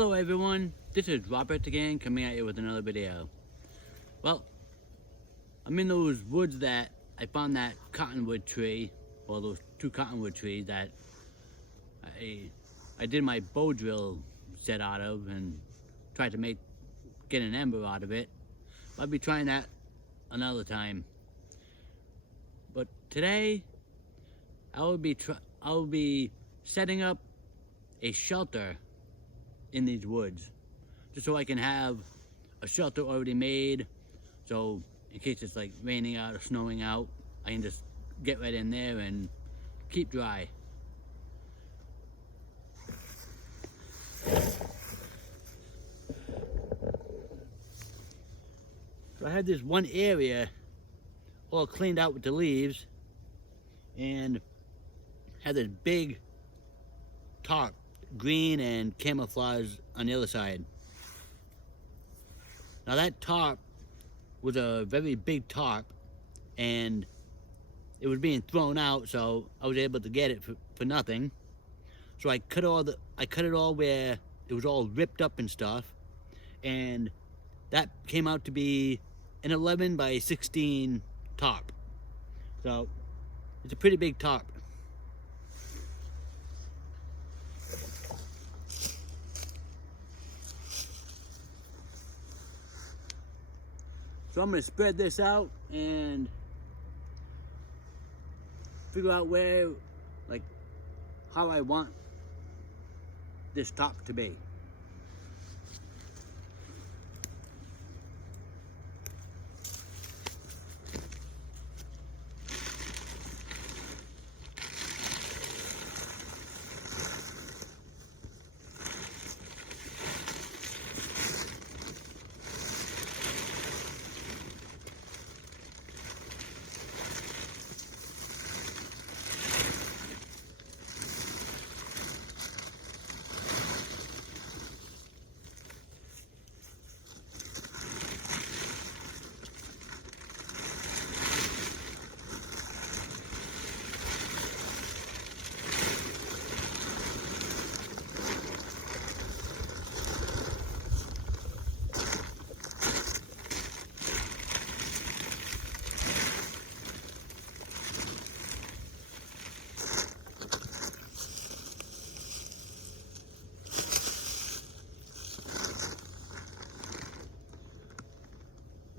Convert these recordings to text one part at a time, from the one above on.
Hello everyone, this is Robert again, coming at you with another video. Well, I'm in those woods that I found that cottonwood tree, or those two cottonwood trees that I did my bow drill set out of and tried to get an ember out of it. I'll be trying that another time. But today, I will be setting up a shelter in these woods, just so I can have a shelter already made, so in case it's like raining out or snowing out, I can just get right in there and keep dry. So I had this one area all cleaned out with the leaves and had this big tarp, green and camouflage on the other side. Now that tarp was a very big tarp and it was being thrown out, so I was able to get it for nothing. So I cut it all where it was all ripped up and stuff, and that came out to be an 11 by 16 tarp. So it's a pretty big tarp. So I'm going to spread this out and figure out how I want this top to be.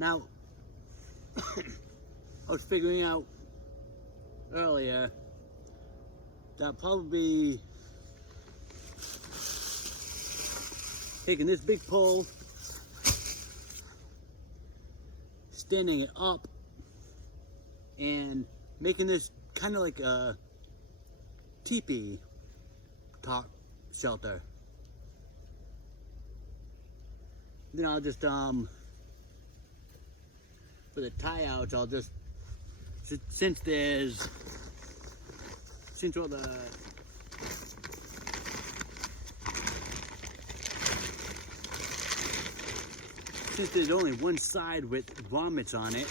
Now, I was figuring out earlier that I'll probably be taking this big pole, standing it up, and making this kind of like a teepee top shelter. Then I'll just for the tie outs, I'll just, since there's only one side with grommets on it,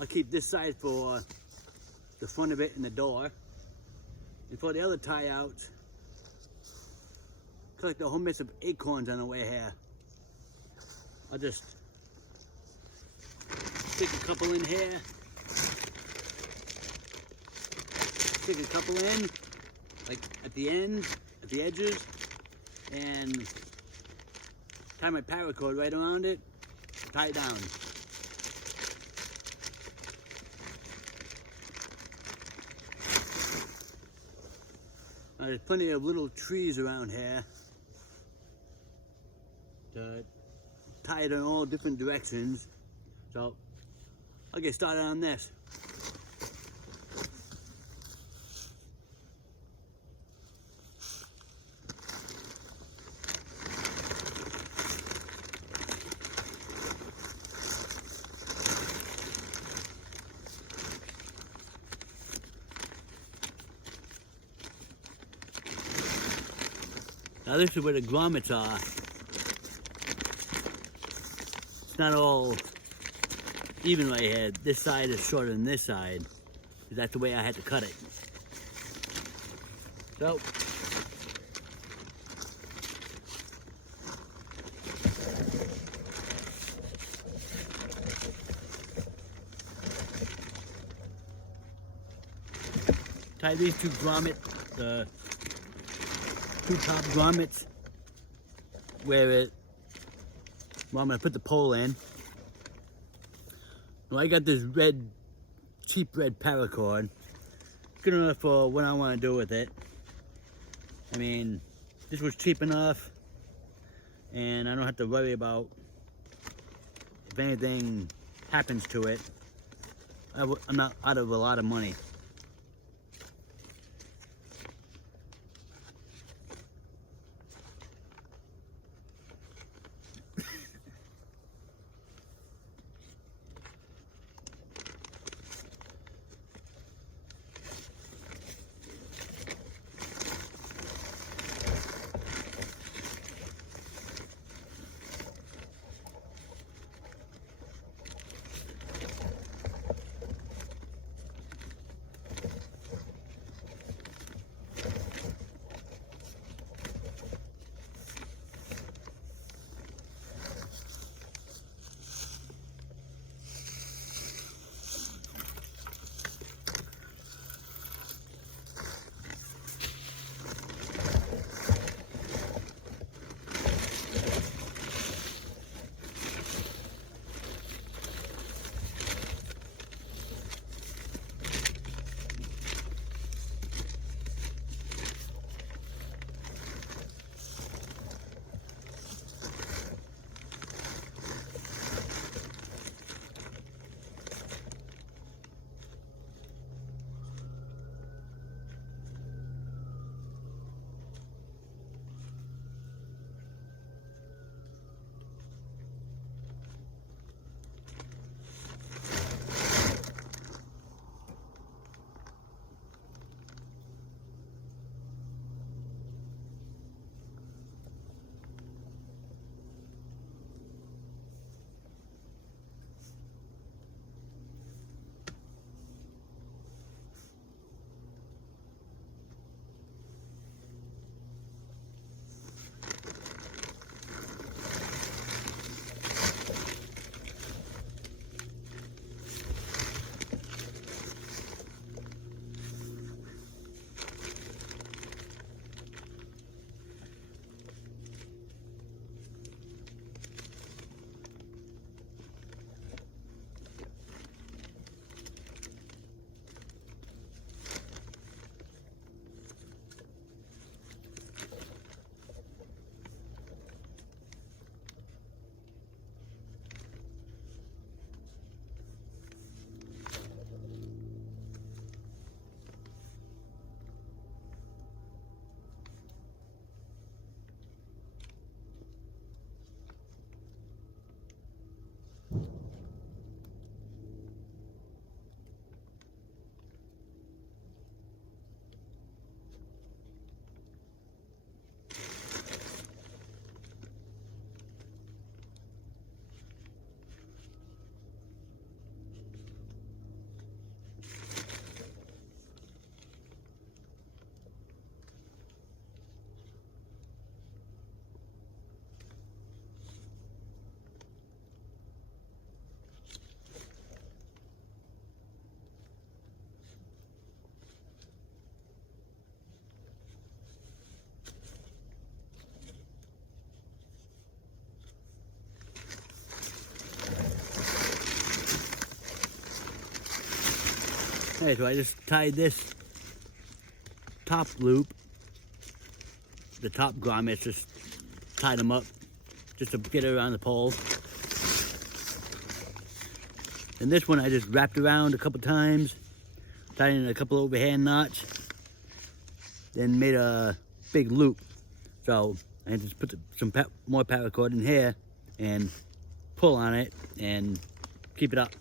I'll keep this side for the front of it and the door. And for the other tie outs, collect a whole mess of acorns on the way here. I'll just stick a couple in here, stick a couple in, like at the end, at the edges, and tie my paracord right around it, tie it down. Now, there's plenty of little trees around here to tie it in all different directions, so I'll get started on this. Now this is where the grommets are. It's not all even right here. This side is shorter than this side, because that's the way I had to cut it. So tie these two grommets, the two top grommets, where I'm gonna put the pole in. Well, I got this cheap red paracord. Good enough for what I want to do with it. I mean, this was cheap enough, and I don't have to worry about if anything happens to it. I'm not out of a lot of money. Okay, so I just tied this top loop, the top grommets, just tied them up just to get it around the pole. And this one I just wrapped around a couple times, tied in a couple overhand knots, then made a big loop. So I just put some more paracord in here and pull on it and keep it up.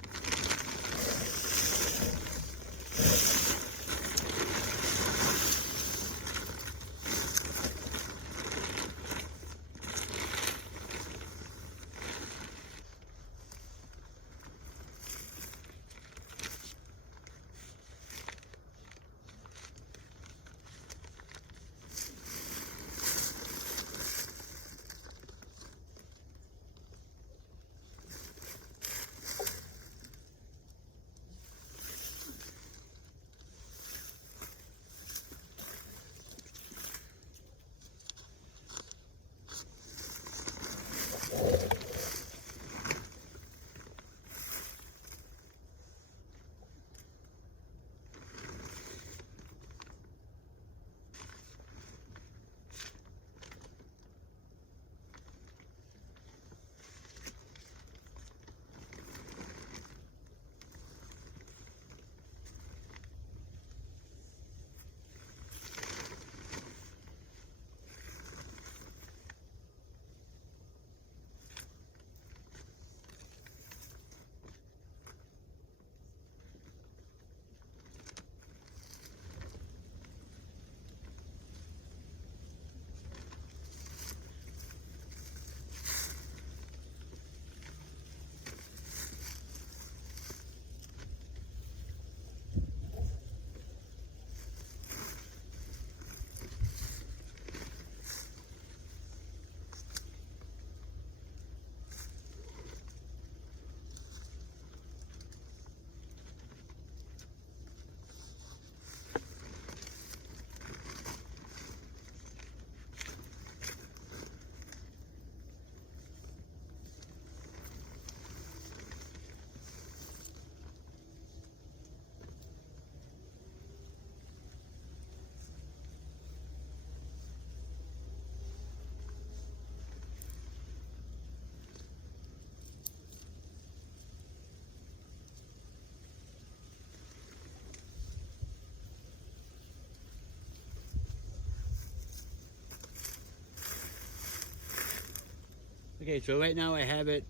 Okay, so right now I have it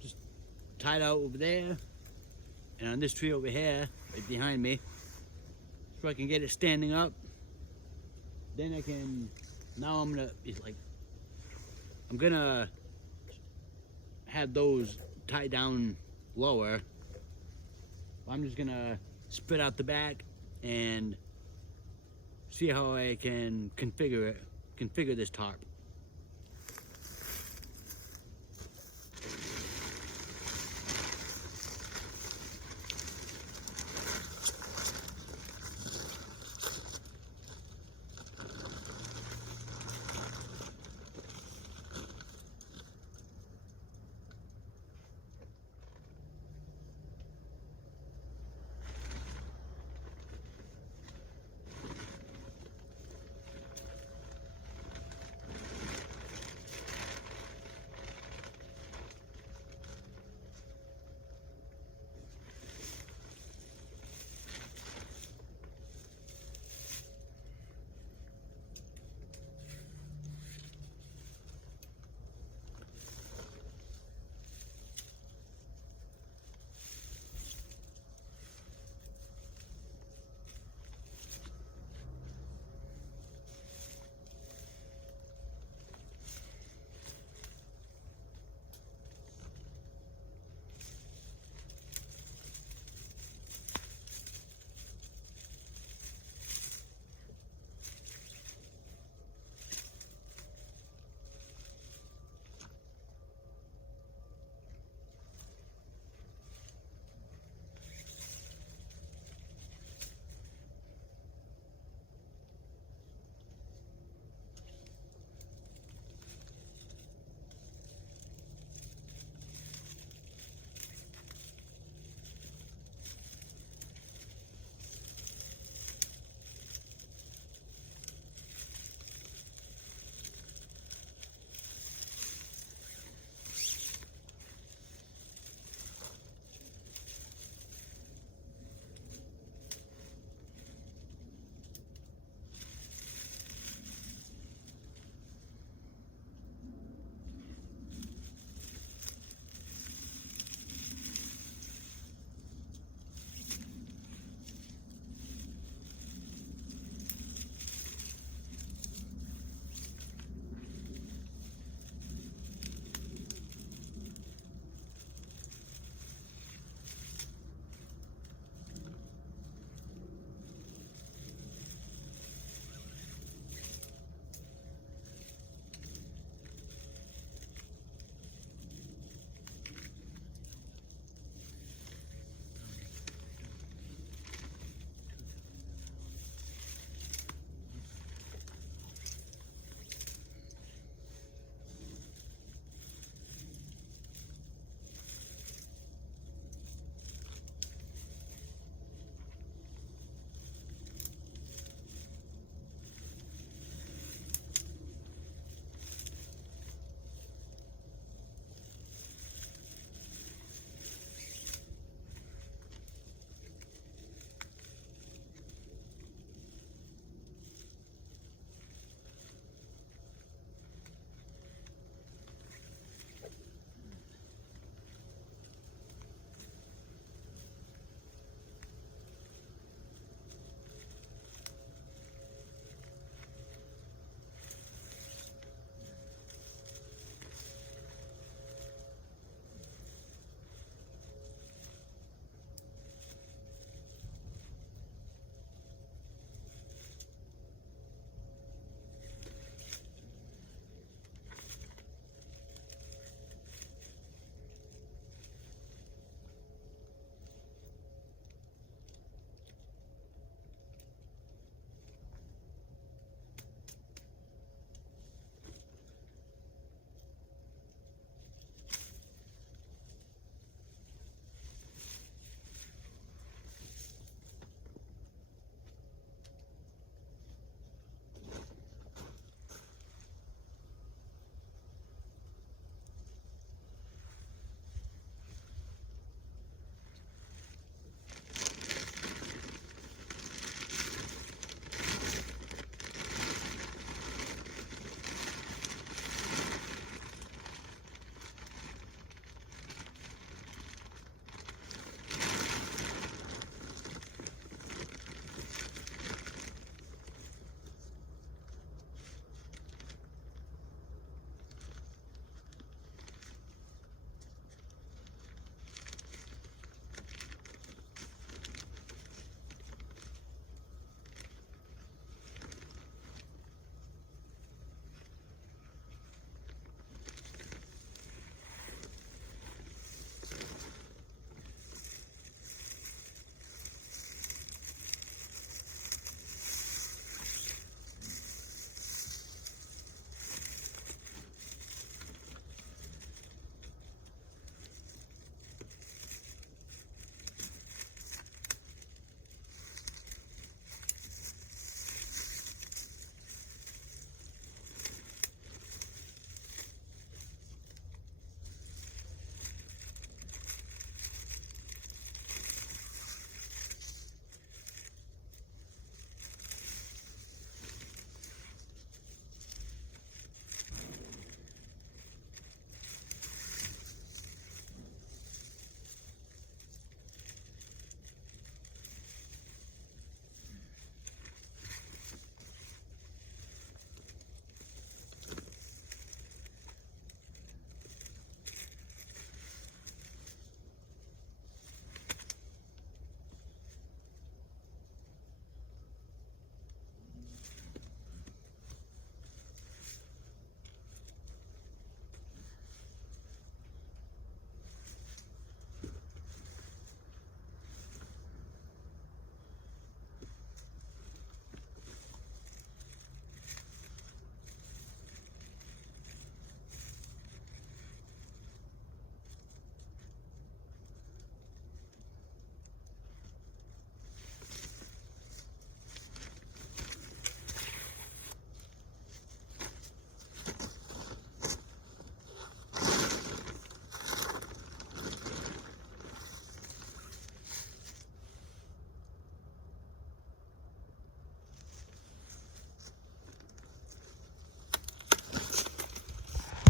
just tied out over there and on this tree over here, right behind me, so I can get it standing up. Then I can, now I'm gonna have those tied down lower. I'm just gonna split out the back and see how I can configure this tarp.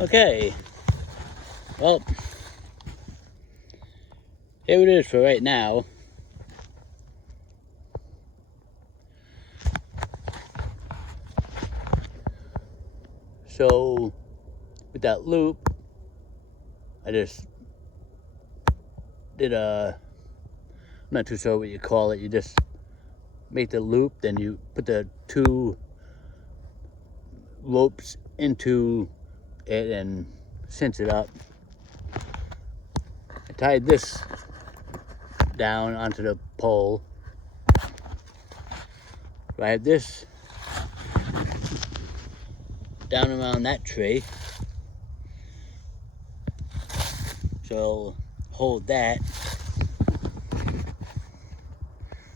Okay, well, here it is for right now. So with that loop, I just did I'm not too sure what you call it. You just make the loop, then you put the two ropes into it and cinch it up. I tied this down onto the pole. So I have this down around that tree, so I'll hold that.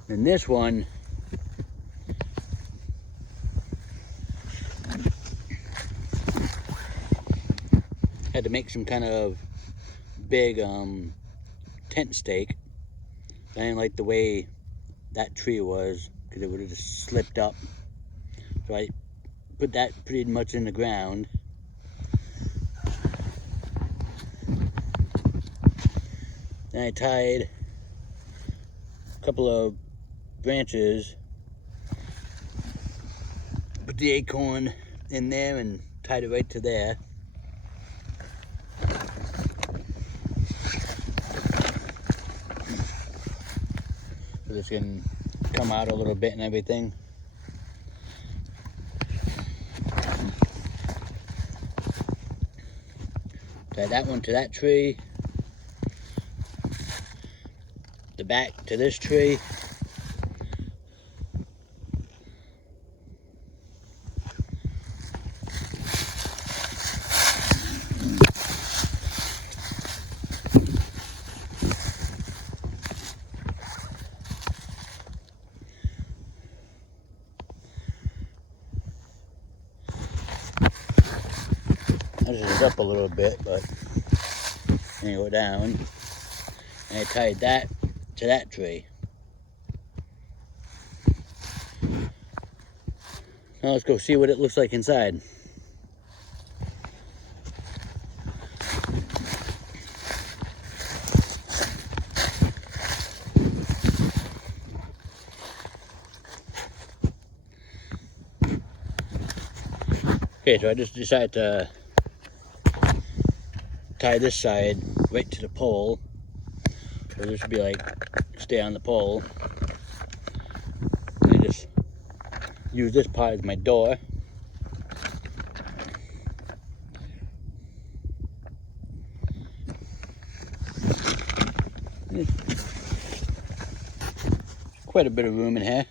And this one, had to make some kind of big tent stake. I didn't like the way that tree was, because it would have just slipped up. So I put that pretty much in the ground. Then I tied a couple of branches, put the acorn in there and tied it right to there. So this can come out a little bit and everything. Tie that one to that tree, the back to this tree. This is up a little bit, but then go down. And I tied that to that tree. Now let's go see what it looks like inside. Okay, so I just decided to tie this side right to the pole. So this would be like, stay on the pole. And I just use this part as my door. Quite a bit of room in here.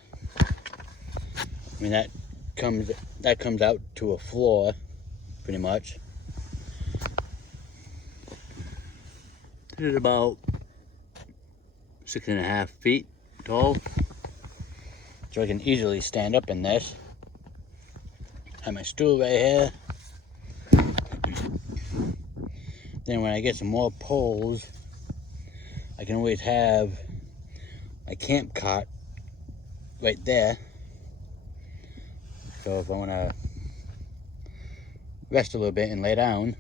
I mean, that comes out to a floor, pretty much. It is about 6.5 feet tall, so I can easily stand up in this. I have my stool right here. Then when I get some more poles, I can always have my camp cot right there. So if I want to rest a little bit and lay down,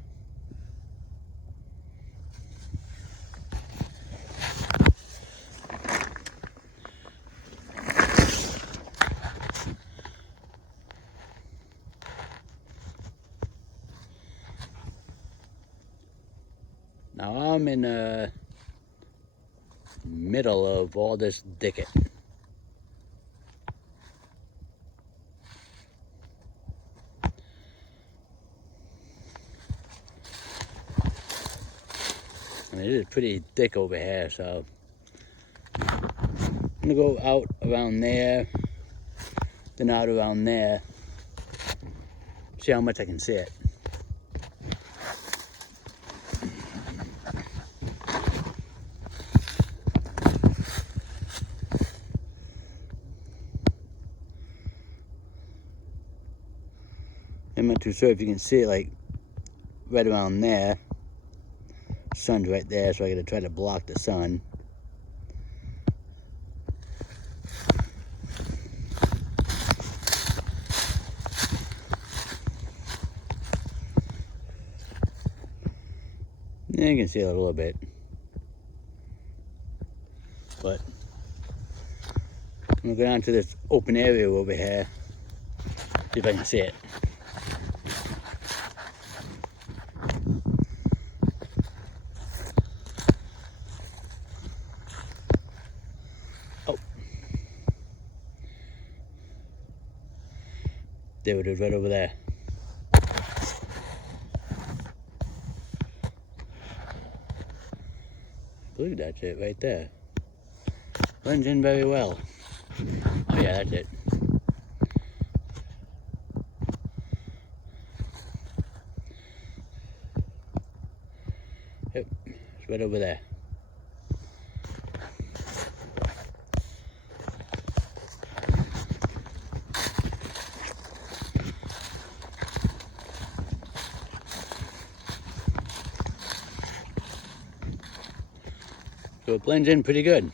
now I'm in the middle of all this thicket. I mean, it is pretty thick over here, so I'm gonna go out around there, then out around there, see how much I can see it. I'm not too sure if you can see it, like right around there. Sun's right there, so I gotta try to block the sun. Yeah, you can see it a little bit. But I'm gonna go down to this open area over here. See if I can see it. Oh. There it is, right over there. I believe that's it right there. Blends in very well. Oh yeah, that's it. Yep, it's right over there. So it blends in pretty good.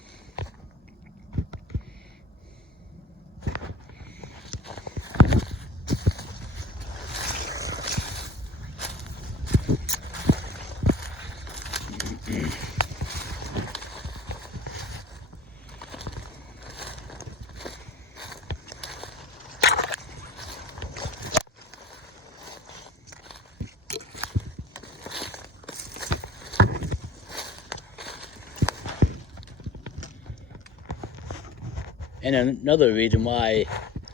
And another reason why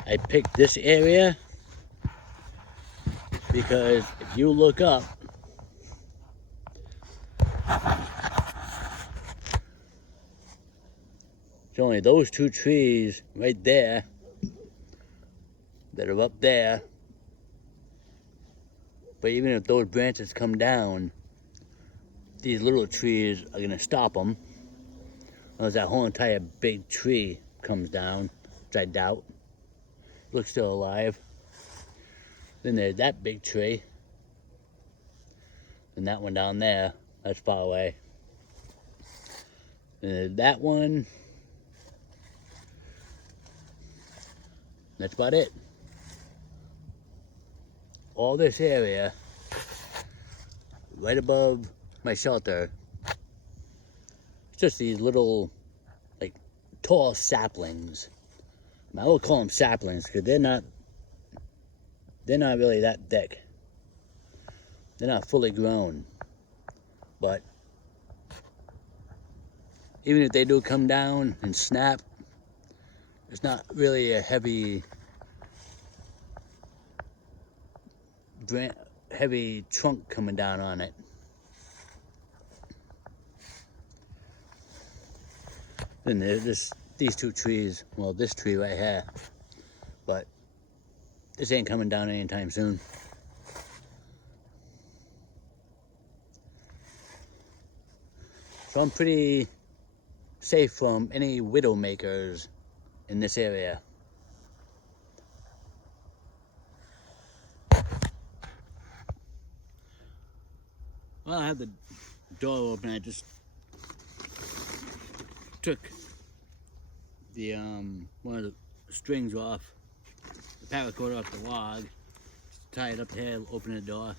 I picked this area, because if you look up, it's only those two trees right there that are up there. But even if those branches come down, these little trees are gonna stop them. Unless that whole entire big tree comes down, which I doubt. Looks still alive. Then there's that big tree. And that one down there, that's far away. And there's that one. That's about it. All this area, right above my shelter, it's just these little, like, tall saplings. I will call them saplings because they're not really that thick. They're not fully grown. But even if they do come down and snap, it's not really a heavy trunk coming down on it. Then there's these two trees. Well, this tree right here. But this ain't coming down anytime soon. So I'm pretty safe from any widow makers in this area. Well, I had the door open. I just took the one of the strings off, the paracord off the log, tie it up here, open the door.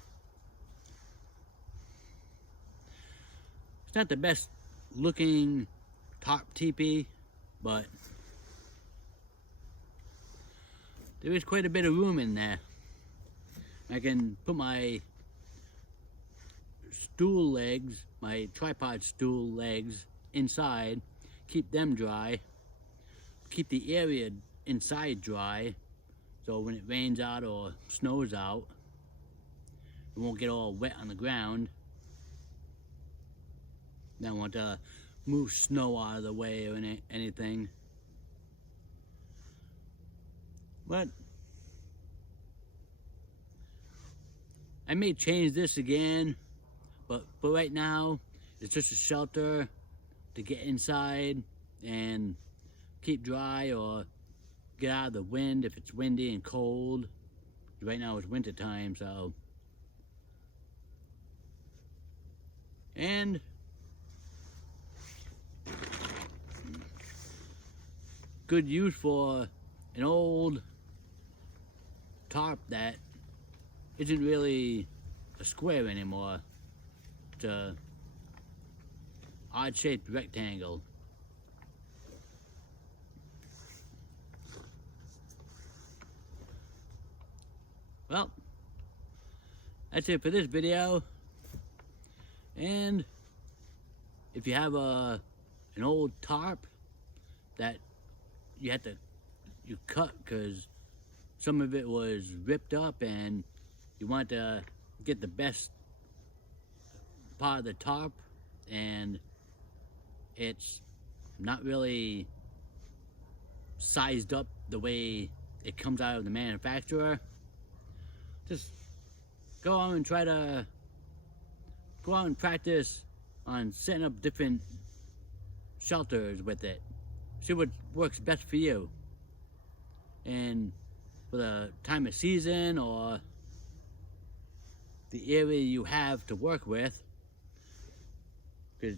It's not the best looking tarp teepee, but there is quite a bit of room in there. I can put my stool legs, my tripod stool legs inside, keep them dry, keep the area inside dry, so when it rains out or snows out, it won't get all wet on the ground. I don't want to move snow out of the way or anything. But I may change this again, but right now it's just a shelter to get inside and keep dry or get out of the wind if it's windy and cold. Right now it's winter time, so. And good use for an old tarp that isn't really a square anymore. It's a odd-shaped rectangle. Well, that's it for this video. And if you have an old tarp that you cut because some of it was ripped up and you want to get the best part of the tarp and it's not really sized up the way it comes out of the manufacturer, just go out and practice on setting up different shelters with it. See what works best for you and for the time of season or the area you have to work with, because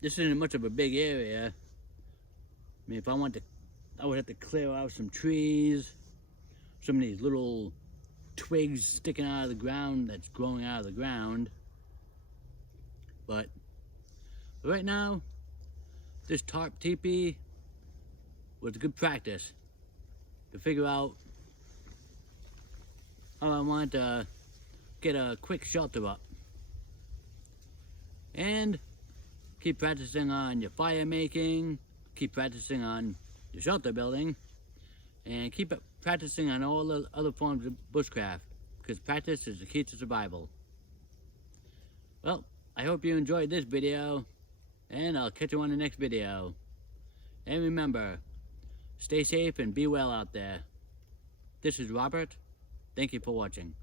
this isn't much of a big area. I mean, if I want to, I would have to clear out some trees, some of these little twigs sticking out of the ground that's growing out of the ground. But right now, this tarp teepee was a good practice to figure out how I want to get a quick shelter up. And keep practicing on your fire making, keep practicing on your shelter building, and keep practicing on all the other forms of bushcraft, because practice is the key to survival. Well, I hope you enjoyed this video, and I'll catch you on the next video. And remember, stay safe and be well out there. This is Robert. Thank you for watching.